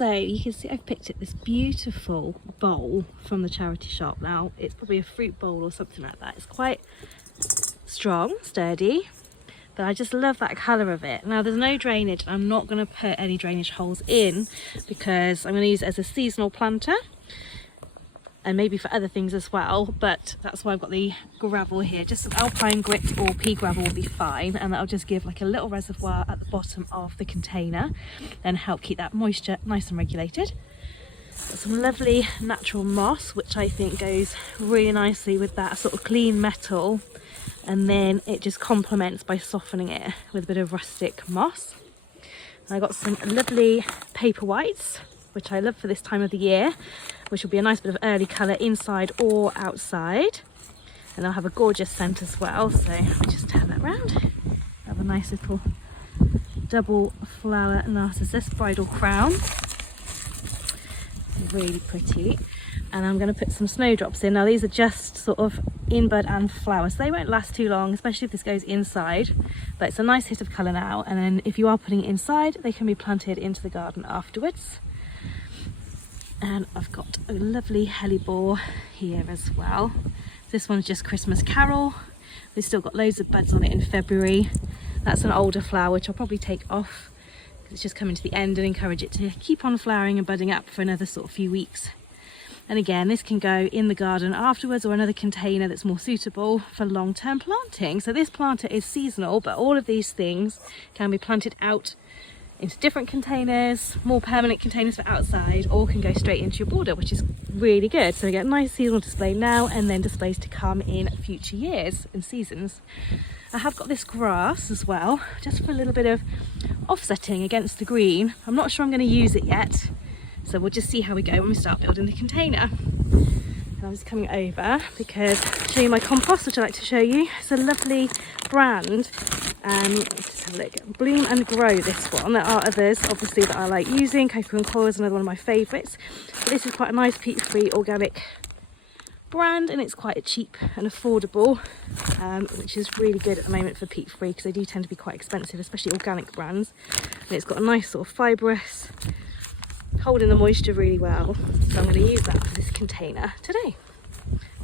So you can see I've picked up this beautiful bowl from the charity shop. Now it's probably a fruit bowl or something like that. It's quite strong, sturdy, but I just love that colour of it. Now there's no drainage. I'm not going to put any drainage holes in because I'm going to use it as a seasonal planter and maybe for other things as well, but that's why I've got the gravel here. Just some alpine grit or pea gravel will be fine, and that'll just give like a little reservoir at the bottom of the container and help keep that moisture nice and regulated. Got some lovely natural moss, which I think goes really nicely with that sort of clean metal, and then it just complements by softening it with a bit of rustic moss. And I got some lovely Paperwhites, which I love for this time of the year, which will be a nice bit of early colour inside or outside, and they'll have a gorgeous scent as well. So I'll just turn that round. Have a nice little double flower Narcissus Bridal Crown, really pretty. And I'm going to put some snowdrops in. Now these are just sort of in bud and flower, so they won't last too long, especially if this goes inside, but it's a nice hit of colour now, and then if you are putting it inside, they can be planted into the garden afterwards. And I've got a lovely Hellebore here as well. This one's just Christmas Carol. We've still got loads of buds on it in February. That's an older flower, which I'll probably take off because it's just coming to the end, and encourage it to keep on flowering and budding up for another sort of few weeks. And again, this can go in the garden afterwards or another container that's more suitable for long-term planting. So this planter is seasonal, but all of these things can be planted out into different containers, more permanent containers for outside, or can go straight into your border, which is really good. So we get a nice seasonal display now, and then displays to come in future years and seasons. I have got this grass as well, just for a little bit of offsetting against the green. I'm not sure I'm going to use it yet, so we'll just see how we go when we start building the container. And I'm just coming over because I'll show you my compost, which I like to show you. It's a lovely brand. Let's have a look. Bloom and Grow, this one. There are others obviously that I like using. Cocoa and Coral is another one of my favourites, but this is quite a nice peat-free organic brand, and it's quite cheap and affordable, which is really good at the moment for peat-free because they do tend to be quite expensive, especially organic brands. And it's got a nice sort of fibrous, holding the moisture really well, so I'm going to use that for this container today.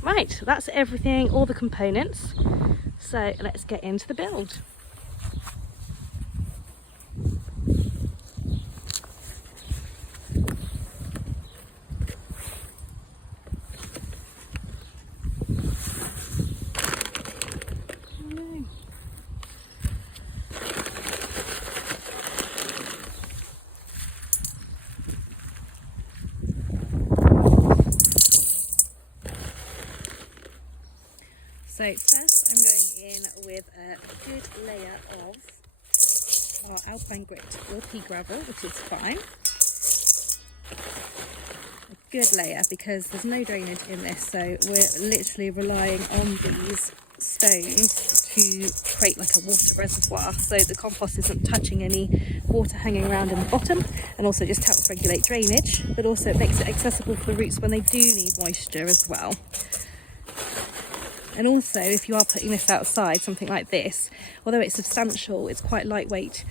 Right, that's everything, all the components, so let's get into the build. So first I'm going in with a good layer of our alpine grit or pea gravel, which is fine. A good layer because there's no drainage in this, so we're literally relying on these stones to create like a water reservoir, so the compost isn't touching any water hanging around in the bottom, and also just helps regulate drainage, but also it makes it accessible for the roots when they do need moisture as well. And also, if you are putting this outside, something like this, although it's substantial, it's quite lightweight.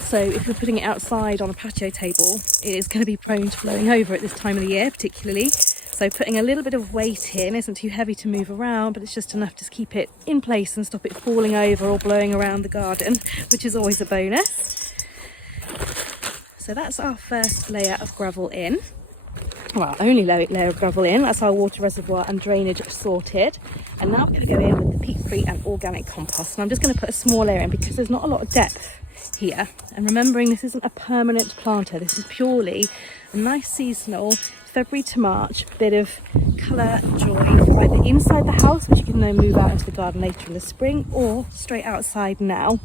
So if you're putting it outside on a patio table, it is going to be prone to blowing over at this time of the year, particularly. So putting a little bit of weight in isn't too heavy to move around, but it's just enough to keep it in place and stop it falling over or blowing around the garden, which is always a bonus. So that's our first layer of gravel in. Well, only layer of gravel in. That's our water reservoir and drainage sorted. And now we're going to go in with the peat-free and organic compost. And I'm just going to put a small layer in because there's not a lot of depth here. And remembering, this isn't a permanent planter. This is purely a nice seasonal, February to March, bit of colour and joy for like the inside the house, which you can then move out into the garden later in the spring, or straight outside now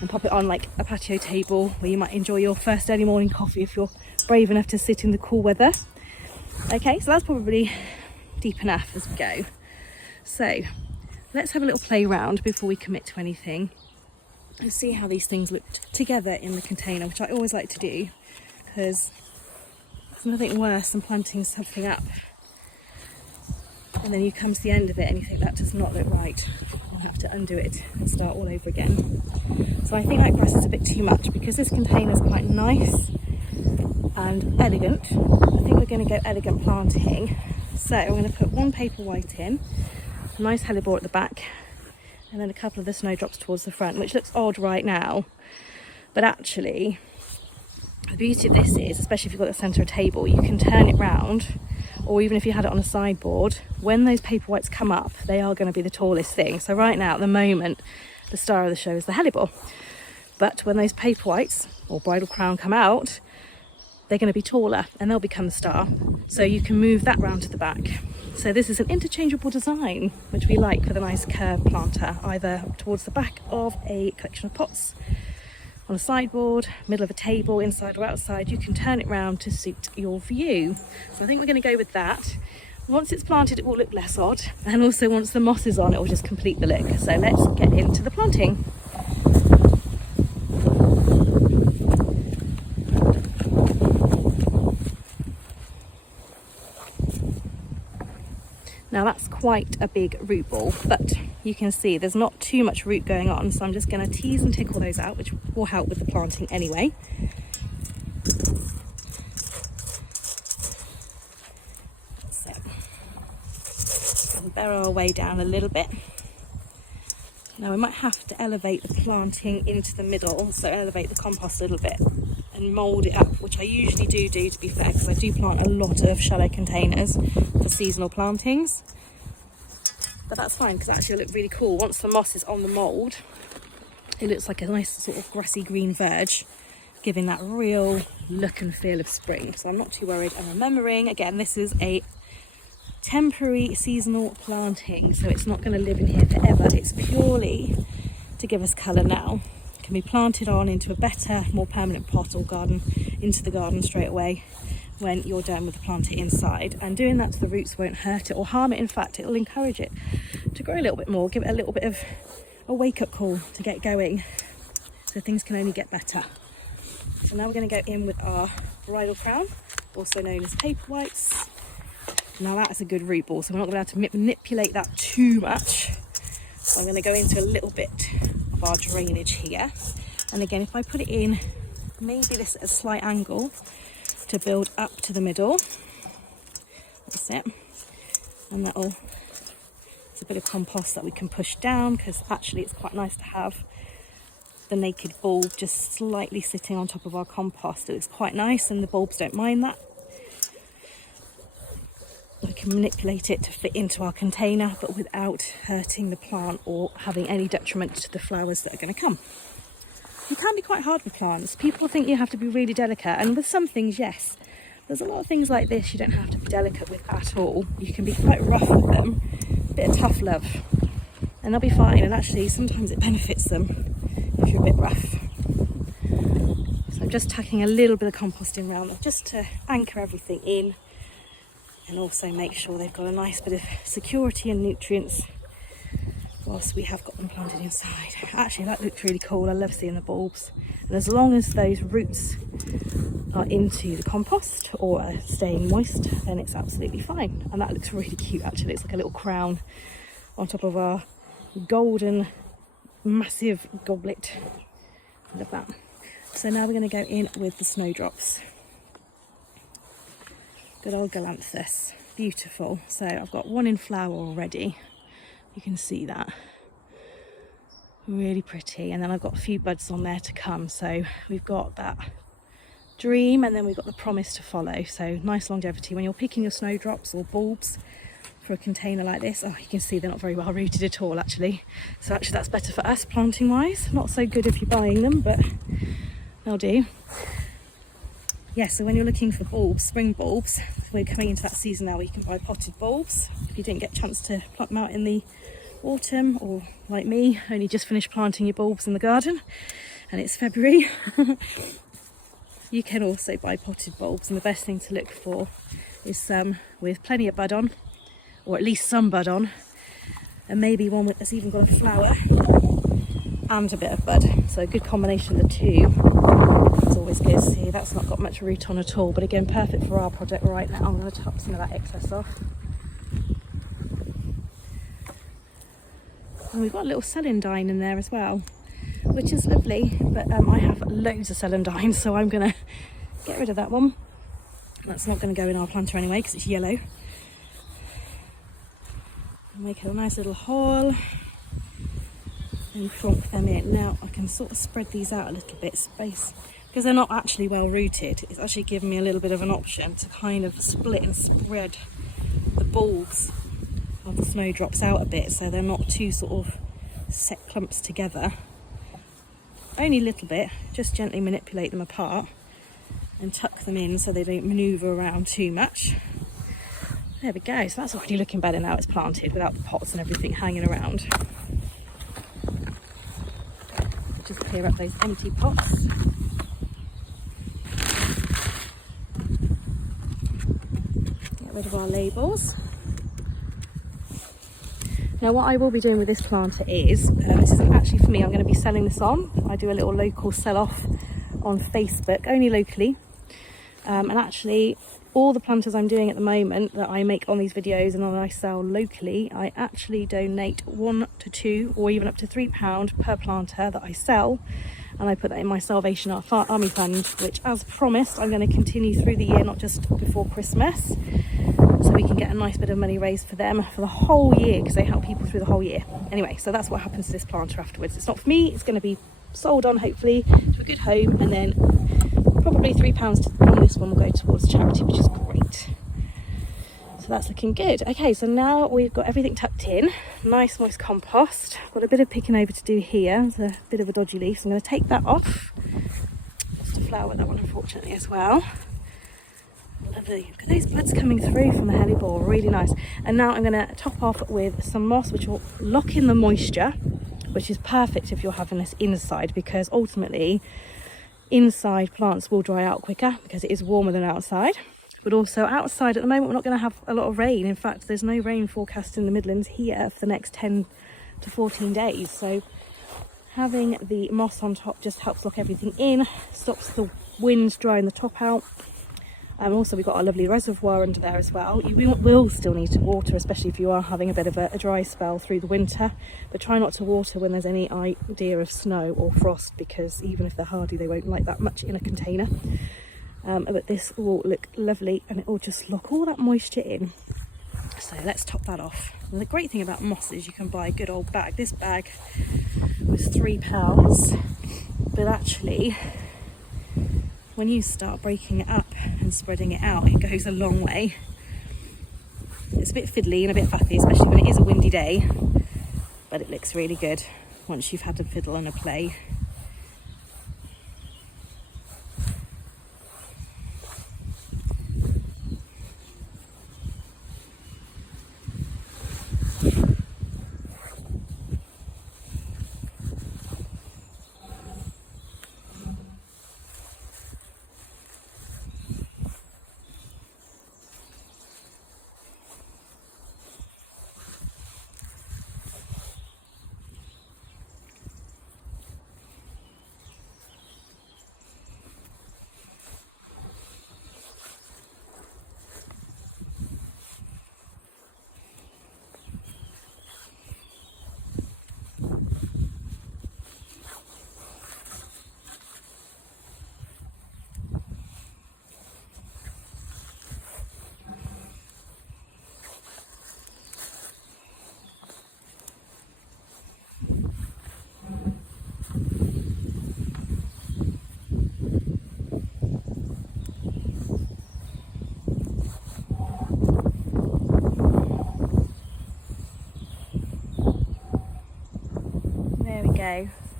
and pop it on like a patio table where you might enjoy your first early morning coffee if you're brave enough to sit in the cool weather. Okay, so that's probably deep enough as we go. So let's have a little play around before we commit to anything and see how these things look together in the container, which I always like to do because there's nothing worse than planting something up and then you come to the end of it and you think that does not look right. You have to undo it and start all over again. So I think that grass is a bit too much because this container is quite nice. and elegant. I think we're going to go elegant planting. So I'm going to put one Paperwhite in, a nice Hellebore at the back, and then a couple of the snowdrops towards the front, which looks odd right now, but actually the beauty of this is, especially if you've got the centre of a table, you can turn it round, or even if you had it on a sideboard, when those Paperwhites come up, they are going to be the tallest thing. So right now, at the moment, the star of the show is the Hellebore. But when those Paperwhites or Bridal Crown come out, they're going to be taller and they'll become the star. So you can move that round to the back. So this is an interchangeable design, which we like with a nice curved planter, either towards the back of a collection of pots, on a sideboard, middle of a table, inside or outside. You can turn it round to suit your view. So I think we're going to go with that. Once it's planted, it will look less odd, and also once the moss is on, it will just complete the look. So let's get into the planting. Now that's quite a big root ball, but you can see there's not too much root going on, so I'm just going to tease and tickle those out, which will help with the planting anyway. So we'll barrel our way down a little bit. Now we might have to elevate the planting into the middle, so elevate the compost a little bit and mould it up, which I usually do to be fair, because I do plant a lot of shallow containers for seasonal plantings. But that's fine, because actually it'll look really cool. Once the moss is on the mould, it looks like a nice sort of grassy green verge, giving that real look and feel of spring. So I'm not too worried. I'm remembering, again, this is a temporary seasonal planting, so it's not going to live in here forever. It's purely to give us colour now. It can be planted on into a better, more permanent pot or garden, into the garden straight away when you're done with the planting inside. And doing that to the roots won't hurt it or harm it. In fact, it'll encourage it to grow a little bit more, give it a little bit of a wake-up call to get going, so things can only get better. So now we're going to go in with our Bridal Crown, also known as Paperwhites. Now that is a good root ball, so we're not going to be able to manipulate that too much. So I'm going to go into a little bit of our drainage here. And again, if I put it in, maybe this at a slight angle to build up to the middle. That's it. And it's a bit of compost that we can push down, because actually it's quite nice to have the naked bulb just slightly sitting on top of our compost. It looks quite nice and the bulbs don't mind that. We can manipulate it to fit into our container, but without hurting the plant or having any detriment to the flowers that are going to come. You can be quite hard with plants. People think you have to be really delicate, and with some things, yes. There's a lot of things like this you don't have to be delicate with at all. You can be quite rough with them, a bit of tough love, and they'll be fine. And actually, sometimes it benefits them if you're a bit rough. So I'm just tucking a little bit of compost in around there, just to anchor everything in, and also make sure they've got a nice bit of security and nutrients whilst we have got them planted inside. Actually, that looks really cool. I love seeing the bulbs. And as long as those roots are into the compost or are staying moist, then it's absolutely fine. And that looks really cute, actually. It's like a little crown on top of our golden, massive goblet. I love that. So now we're going to go in with the snowdrops. Good old Galanthus. Beautiful. So I've got one in flower already. You can see that. Really pretty. And then I've got a few buds on there to come. So we've got that dream, and then we've got the promise to follow. So nice longevity. When you're picking your snowdrops or bulbs for a container like this, oh, you can see they're not very well rooted at all, actually. So actually that's better for us planting wise. Not so good if you're buying them, but they'll do. Yeah, so when you're looking for bulbs, spring bulbs, we're coming into that season now where you can buy potted bulbs. If you didn't get a chance to plant them out in the autumn, or like me, only just finished planting your bulbs in the garden and it's February, you can also buy potted bulbs, and the best thing to look for is some with plenty of bud on, or at least some bud on, and maybe one that's even got a flower and a bit of bud. So a good combination of the two. It's always good. See, that's not got much root on at all, but again, perfect for our project right now. I'm going to top some of that excess off. And we've got a little celandine in there as well, which is lovely, but I have loads of celandine, so I'm going to get rid of that one That's not going to go in our planter anyway because it's yellow. Make a nice little hole and plonk them in. Now I can sort of spread these out a little bit, space, because they're not actually well rooted. It's actually given me a little bit of an option to kind of split and spread the bulbs of the snowdrops out a bit, so they're not too sort of set clumps together. Only a little bit, just gently manipulate them apart and tuck them in so they don't manoeuvre around too much. There we go, so that's already looking better now it's planted without the pots and everything hanging around. Just clear up those empty pots. Get rid of our labels. Now what I will be doing with this planter is, this isn't actually for me, I'm going to be selling this on. I do a little local sell-off on Facebook, only locally. And actually all the planters I'm doing at the moment that I make on these videos and that I sell locally, I actually donate £1 to £2 or even up to £3 per planter that I sell, and I put that in my Salvation Army Fund, which as promised I'm going to continue through the year, not just before Christmas, so we can get a nice bit of money raised for them for the whole year, because they help people through the whole year. Anyway, so that's what happens to this planter afterwards. It's not for me, it's going to be sold on hopefully to a good home, and then probably £3 on this one will go towards charity, which is great. So that's looking good. Okay, so now we've got everything tucked in, nice moist compost. Got a bit of picking over to do here. There's a bit of a dodgy leaf, so I'm going to take that off. Just a flower, that one unfortunately as well. Lovely. Look at those buds coming through from the Hellebore, really nice. And now I'm going to top off with some moss, which will lock in the moisture, which is perfect if you're having this inside, because ultimately inside plants will dry out quicker because it is warmer than outside. But also outside at the moment we're not going to have a lot of rain. In fact, there's no rain forecast in the Midlands here for the next 10 to 14 days. So having the moss on top just helps lock everything in, stops the wind drying the top out. And also we've got our lovely reservoir under there as well. You will still need to water, especially if you are having a bit of a dry spell through the winter, but try not to water when there's any idea of snow or frost, because even if they're hardy they won't like that much in a container. But this will look lovely and it will just lock all that moisture in. So let's top that off. And the great thing about moss is you can buy a good old bag. This bag was £3, but actually when you start breaking it up and spreading it out, it goes a long way. It's a bit fiddly and a bit faffy, especially when it is a windy day, but it looks really good once you've had a fiddle and a play.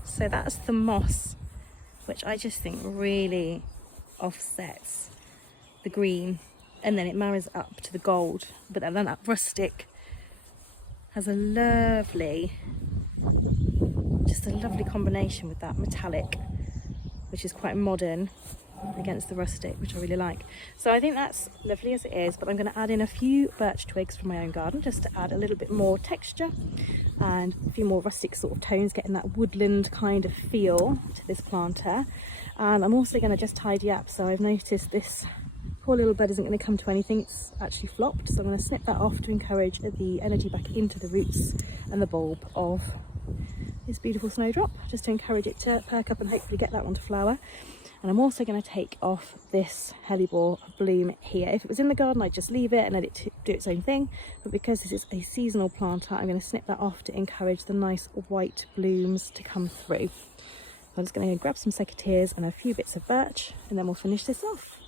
So that's the moss, which I just think really offsets the green, and then it marries up to the gold. But then that rustic has a lovely combination with that metallic, which is quite modern against the rustic, which I really like. So I think that's lovely as it is, but I'm going to add in a few birch twigs from my own garden just to add a little bit more texture and a few more rustic sort of tones, getting that woodland kind of feel to this planter. And I'm also going to just tidy up. So I've noticed this poor little bud isn't going to come to anything, it's actually flopped, so I'm going to snip that off to encourage the energy back into the roots and the bulb of this beautiful snowdrop, just to encourage it to perk up and hopefully get that one to flower. And I'm also going to take off this Hellebore bloom here. If it was in the garden, I'd just leave it and let it do its own thing. But because this is a seasonal planter, I'm going to snip that off to encourage the nice white blooms to come through. I'm just going to grab some secateurs and a few bits of birch, and then we'll finish this off.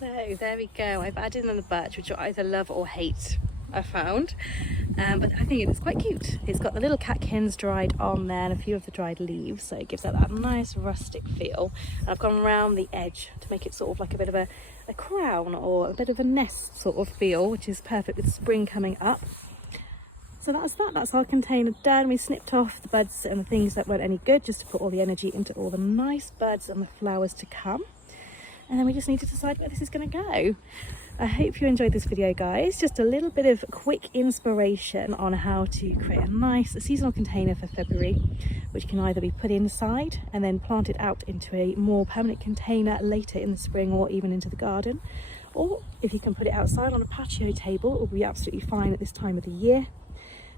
So there we go, I've added in the birch, which you'll either love or hate, I found. But I think it's quite cute. It's got the little catkins dried on there and a few of the dried leaves, so it gives that nice rustic feel. And I've gone around the edge to make it sort of like a bit of a crown or a bit of a nest sort of feel, which is perfect with spring coming up. So that's our container done. We snipped off the buds and the things that weren't any good, just to put all the energy into all the nice buds and the flowers to come. And then we just need to decide where this is going to go. I hope you enjoyed this video, guys. Just a little bit of quick inspiration on how to create a nice seasonal container for February, which can either be put inside and then planted out into a more permanent container later in the spring or even into the garden. Or if you can put it outside on a patio table, it will be absolutely fine at this time of the year,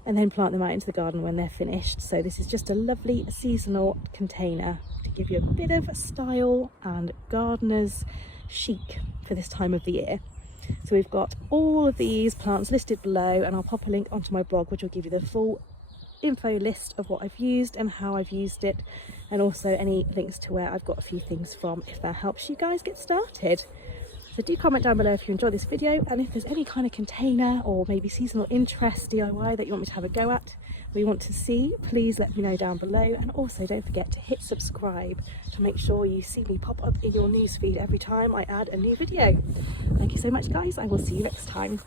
and then plant them out into the garden when they're finished. So this is just a lovely seasonal container to give you a bit of style and gardener's chic for this time of the year. So we've got all of these plants listed below, and I'll pop a link onto my blog which will give you the full info list of what I've used and how I've used it, and also any links to where I've got a few things from, if that helps you guys get started. So do comment down below if you enjoyed this video, and if there's any kind of container or maybe seasonal interest DIY that you want me to have a go at, or you want to see, please let me know down below. And also don't forget to hit subscribe to make sure you see me pop up in your newsfeed every time I add a new video. Thank you so much, guys. I will see you next time.